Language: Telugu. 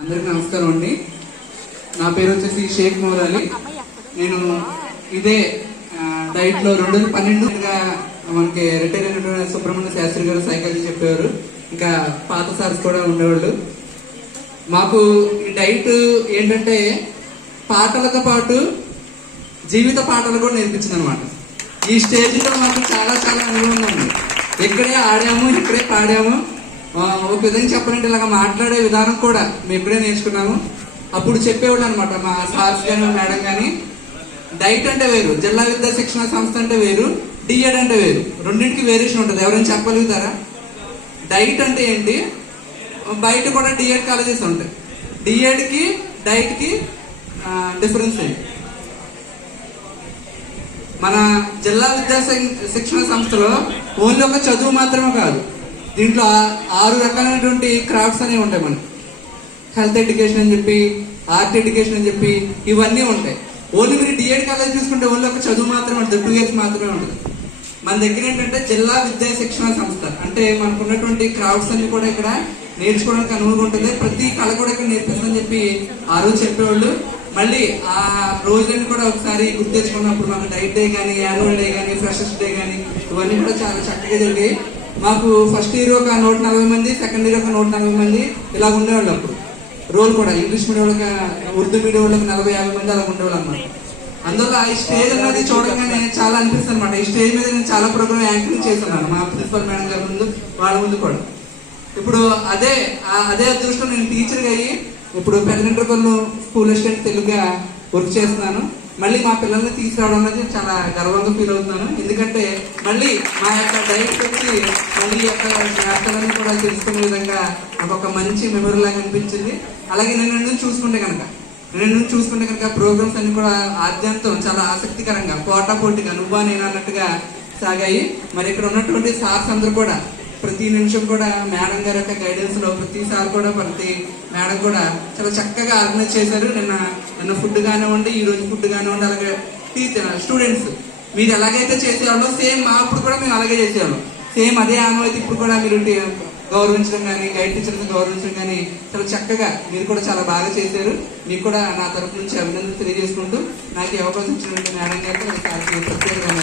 అందరికి నమస్కారం అండి. నా పేరు వచ్చేసి షేక్ మౌలాలి. నేను ఇదే డైట్ లో 2012 మనకి రిటైర్ అయినటువంటి సుబ్రహ్మణ్య శాస్త్రి గారు సైకాలజీ చెప్పేవారు. ఇంకా పాత సార్స్ కూడా ఉండేవాళ్ళు. మాకు ఈ డైట్ ఏంటంటే పాటలతో పాటు జీవిత పాటలు కూడా నేర్పించింది అనమాట. ఈ స్టేజ్ లో మాకు చాలా చాలా అనుభవం ఉంది. ఇక్కడే ఆడాము, ఇక్కడే పాడాము. ఒక విధంగా చెప్పాలంటే ఇలాగ మాట్లాడే విధానం కూడా మేము ఇక్కడే నేర్చుకున్నాము. అప్పుడు చెప్పేవాళ్ళు అనమాట మా సార్స్ కానీ మేడం కానీ, డైట్ అంటే వేరు, జిల్లా విద్యా శిక్షణ సంస్థ అంటే వేరు, డిఎడ్ అంటే వేరు. రెండింటికి వేరియేషన్ ఉంటుంది. ఎవరైనా చెప్పగలుగుతారా? డైట్ అంటే ఏంటి? బయట కూడా డిఎడ్ కాలేజెస్ ఉంటాయి. డిఎడ్కి డైట్కి డిఫరెన్స్ ఏంటి? మన జిల్లా విద్యా శిక్షణ సంస్థలో ఓన్లీ ఒక చదువు మాత్రమే కాదు, దీంట్లో 6 రకాలైనటువంటి క్రాఫ్ట్స్ అనేవి ఉంటాయి. మనకి హెల్త్ ఎడ్యుకేషన్ అని చెప్పి, ఆర్ట్ ఎడ్యుకేషన్ అని చెప్పి ఇవన్నీ ఉంటాయి. ఓన్లీ మీరు డిఎడ్ కాలేజ్ చూసుకుంటే ఓన్లీ ఒక చదువు మాత్రమే ఉంటుంది, 2 years మాత్రమే ఉంటుంది. మన దగ్గర ఏంటంటే జిల్లా విద్యా శిక్షణ సంస్థ అంటే మనకు ఉన్నటువంటి క్రాఫ్ట్స్ అన్ని కూడా ఇక్కడ నేర్చుకోవడానికి అనువుగా ఉంటుంది. ప్రతి కళ కూడా ఇక్కడ నేర్పిస్తుందని చెప్పి ఆ రోజు చెప్పేవాళ్ళు. మళ్ళీ ఆ రోజులన్నీ కూడా ఒకసారి గుర్తు తెచ్చుకున్నప్పుడు మాకు డైట్ డే కానీ, యాన్యువల్ డే కానీ, ఫ్రెషర్స్ డే కానీ ఇవన్నీ కూడా చాలా చక్కగా జరిగాయి. మాకు ఫస్ట్ ఇయర్ ఒక 140 మంది, సెకండ్ ఇయర్ ఒక 140 మంది ఇలా ఉండేవాళ్ళు. అప్పుడు రోల్ కూడా ఇంగ్లీష్ మీడియం వాళ్ళకి, ఉర్దూ మీడియం వాళ్ళకి 40-50 మంది అలా ఉండేవాళ్ళు అన్నమాట. అందువల్ల ఈ స్టేజ్ అనేది చూడగానే చాలా అనిపిస్తుంది అనమాట. ఈ స్టేజ్ మీద నేను చాలా ప్రోగ్రామ్ యాంకరింగ్ చేస్తున్నాను మా ప్రిన్సిపల్ మేడం గారి ముందు, వాళ్ళ ముందు కూడా. ఇప్పుడు అదే అదృష్టం, నేను టీచర్గా అయ్యి ఇప్పుడు పెద్దనింటర్పల్లి స్కూల్ అసిస్టెంట్ తెలుగుగా వర్క్ చేస్తున్నాను. మళ్ళీ మా పిల్లల్ని తీసుకురావడం అనేది చాలా గర్వంగా ఫీల్ అవుతున్నాను. ఎందుకంటే మళ్ళీ మా యొక్క డైట్ వచ్చి మళ్ళీ యొక్క జ్ఞాపకాలను కూడా తెలుసుకునే విధంగా నాకు ఒక మంచి మెమరీ లాగా అనిపించింది. అలాగే నేను చూసుకుంటే కనుక ప్రోగ్రామ్స్ అన్ని కూడా ఆద్యంతం చాలా ఆసక్తికరంగా పోటాపోటీగా నువ్వా నేను అన్నట్టుగా సాగాయి. మరి ఇక్కడ ఉన్నటువంటి సార్స్ అందరూ కూడా ప్రతి నిమిషం కూడా మేడం గారి యొక్క గైడెన్స్ లో ప్రతిసారి కూడా ప్రతి మేడం కూడా చాలా చక్కగా ఆర్గనైజ్ చేశారు. నిన్న ఫుడ్ కానివ్వండి, ఈ రోజు ఫుడ్ కానివ్వండి, అలాగే స్టూడెంట్స్ మీరు ఎలాగైతే చేసేవాళ్ళో సేమ్ మా అప్పుడు కూడా మేము అలాగే చేసేవాళ్ళం. సేమ్ అదే ఆనవాయితీ ఇప్పుడు కూడా మీరు గౌరవించడం కానీ, గైడ్ టీచర్స్ గౌరవించడం కానీ చాలా చక్కగా మీరు కూడా చాలా బాగా చేశారు. మీకు కూడా నా తరఫు నుంచి అభినందనలు తెలియజేసుకుంటూ నాకు ఈ అవకాశం ఇచ్చినటువంటి మేడం గారికి ప్రత్యేకంగా